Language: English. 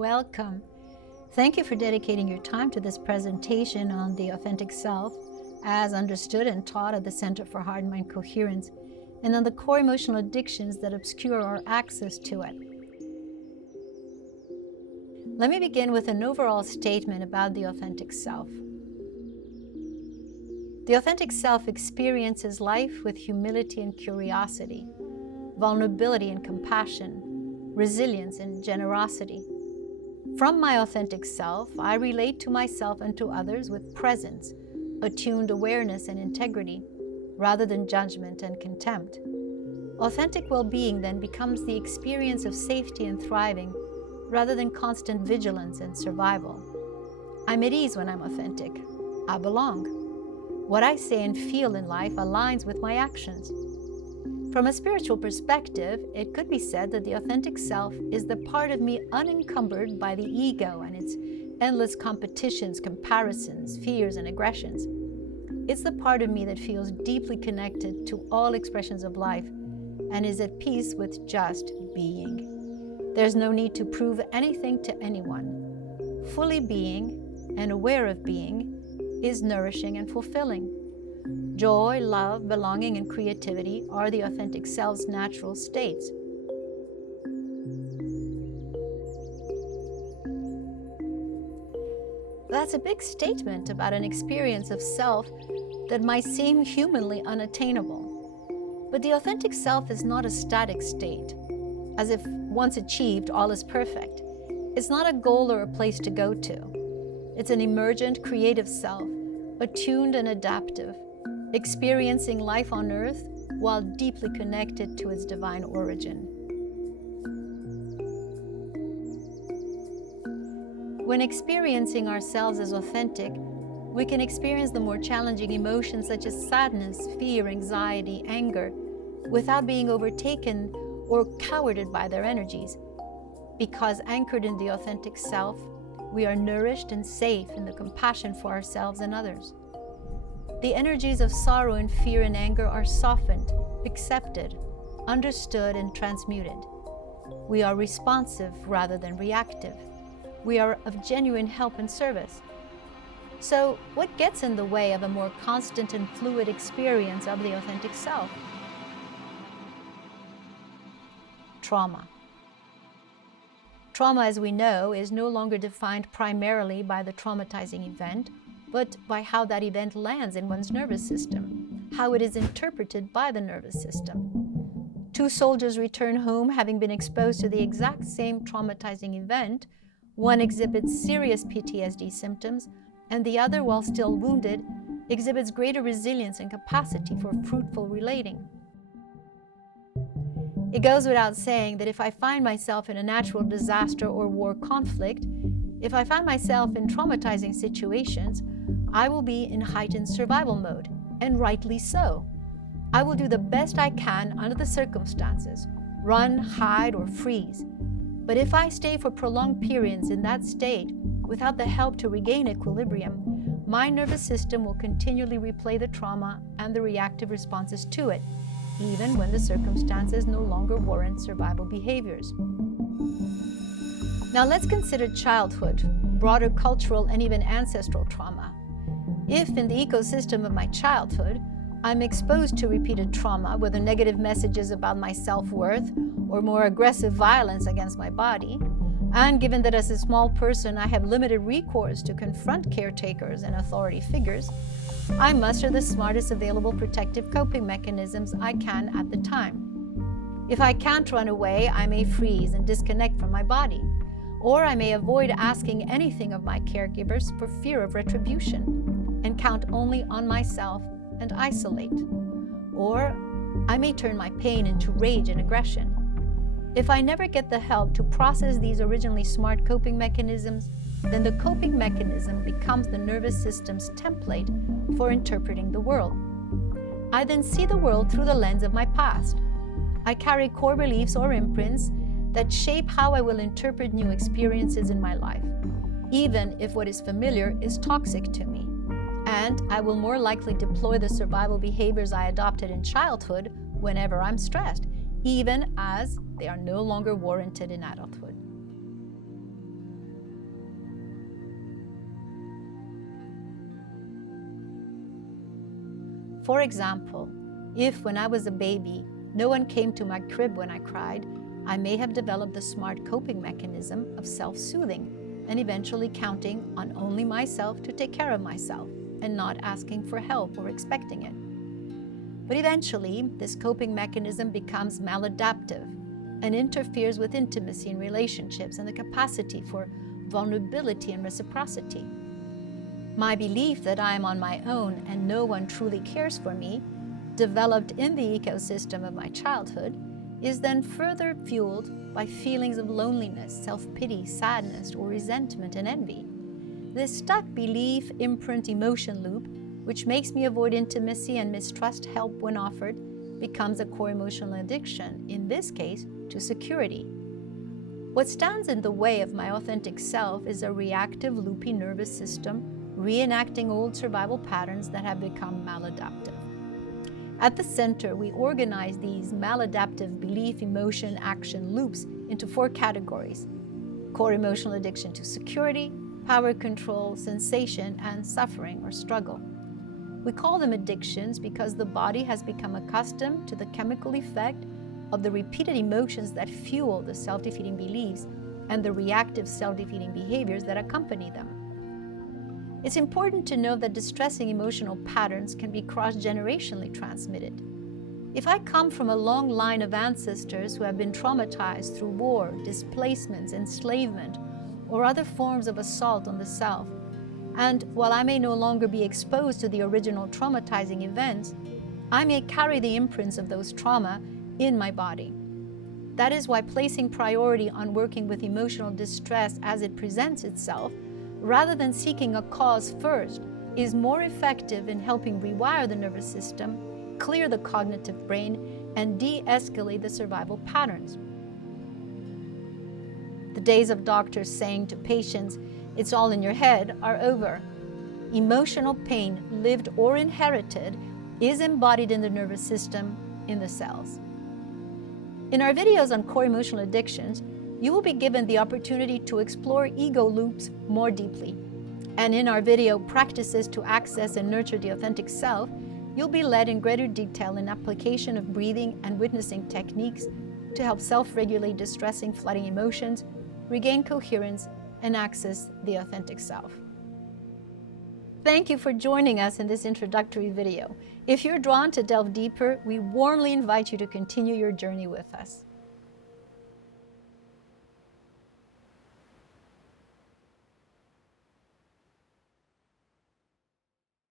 Welcome. Thank you for dedicating your time to this presentation on the authentic self as understood and taught at the Center for Heart and Mind Coherence, and on the core emotional addictions that obscure our access to it. Let me begin with an overall statement about the authentic self. The authentic self experiences life with humility and curiosity, vulnerability and compassion, resilience and generosity. From my authentic self, I relate to myself and to others with presence, attuned awareness and integrity, rather than judgment and contempt. Authentic well-being then becomes the experience of safety and thriving, rather than constant vigilance and survival. I'm at ease when I'm authentic. I belong. What I say and feel in life aligns with my actions. From a spiritual perspective, it could be said that the authentic self is the part of me unencumbered by the ego and its endless competitions, comparisons, fears, and aggressions. It's the part of me that feels deeply connected to all expressions of life and is at peace with just being. There's no need to prove anything to anyone. Fully being and aware of being is nourishing and fulfilling. Joy, love, belonging, and creativity are the authentic self's natural states. That's a big statement about an experience of self that might seem humanly unattainable. But the authentic self is not a static state, as if once achieved, all is perfect. It's not a goal or a place to go to. It's an emergent, creative self, attuned and adaptive, experiencing life on earth while deeply connected to its divine origin. When experiencing ourselves as authentic, we can experience the more challenging emotions such as sadness, fear, anxiety, anger, without being overtaken or cowarded by their energies. Because anchored in the authentic self, we are nourished and safe in the compassion for ourselves and others. The energies of sorrow and fear and anger are softened, accepted, understood, and transmuted. We are responsive rather than reactive. We are of genuine help and service. So, what gets in the way of a more constant and fluid experience of the authentic self? Trauma. Trauma, as we know, is no longer defined primarily by the traumatizing event, but by how that event lands in one's nervous system, how it is interpreted by the nervous system. Two soldiers return home having been exposed to the exact same traumatizing event. One exhibits serious PTSD symptoms, and the other, while still wounded, exhibits greater resilience and capacity for fruitful relating. It goes without saying that if I find myself in a natural disaster or war conflict, if I find myself in traumatizing situations, I will be in heightened survival mode, and rightly so. I will do the best I can under the circumstances, run, hide, or freeze. But if I stay for prolonged periods in that state without the help to regain equilibrium, my nervous system will continually replay the trauma and the reactive responses to it, even when the circumstances no longer warrant survival behaviors. Now let's consider childhood, broader cultural and even ancestral trauma. If in the ecosystem of my childhood, I'm exposed to repeated trauma, whether negative messages about my self-worth or more aggressive violence against my body, and given that as a small person I have limited recourse to confront caretakers and authority figures, I muster the smartest available protective coping mechanisms I can at the time. If I can't run away, I may freeze and disconnect from my body, or I may avoid asking anything of my caregivers for fear of retribution, and count only on myself and isolate. Or I may turn my pain into rage and aggression. If I never get the help to process these originally smart coping mechanisms, then the coping mechanism becomes the nervous system's template for interpreting the world. I then see the world through the lens of my past. I carry core beliefs or imprints that shape how I will interpret new experiences in my life, even if what is familiar is toxic to me. And I will more likely deploy the survival behaviors I adopted in childhood whenever I'm stressed, even as they are no longer warranted in adulthood. For example, if when I was a baby, no one came to my crib when I cried, I may have developed the smart coping mechanism of self-soothing and eventually counting on only myself to take care of myself and not asking for help or expecting it. But eventually, this coping mechanism becomes maladaptive and interferes with intimacy in relationships and the capacity for vulnerability and reciprocity. My belief that I am on my own and no one truly cares for me, developed in the ecosystem of my childhood, is then further fueled by feelings of loneliness, self-pity, sadness, or resentment and envy. This stuck belief imprint emotion loop, which makes me avoid intimacy and mistrust help when offered, becomes a core emotional addiction, in this case, to security. What stands in the way of my authentic self is a reactive, loopy nervous system reenacting old survival patterns that have become maladaptive. At the center, we organize these maladaptive belief, emotion, action loops into 4 categories: core emotional addiction to security, power control, sensation, and suffering or struggle. We call them addictions because the body has become accustomed to the chemical effect of the repeated emotions that fuel the self-defeating beliefs and the reactive self-defeating behaviors that accompany them. It's important to know that distressing emotional patterns can be cross-generationally transmitted. If I come from a long line of ancestors who have been traumatized through war, displacements, enslavement, or other forms of assault on the self, and while I may no longer be exposed to the original traumatizing events, I may carry the imprints of those trauma in my body. That is why placing priority on working with emotional distress as it presents itself, rather than seeking a cause first, is more effective in helping rewire the nervous system, clear the cognitive brain, and de-escalate the survival patterns. The days of doctors saying to patients, "It's all in your head," are over. Emotional pain, lived or inherited, is embodied in the nervous system, in the cells. In our videos on core emotional addictions, you will be given the opportunity to explore ego loops more deeply. And in our video, Practices to Access and Nurture the Authentic Self, you'll be led in greater detail in application of breathing and witnessing techniques to help self-regulate distressing, flooding emotions, regain coherence, and access the authentic self. Thank you for joining us in this introductory video. If you're drawn to delve deeper, we warmly invite you to continue your journey with us.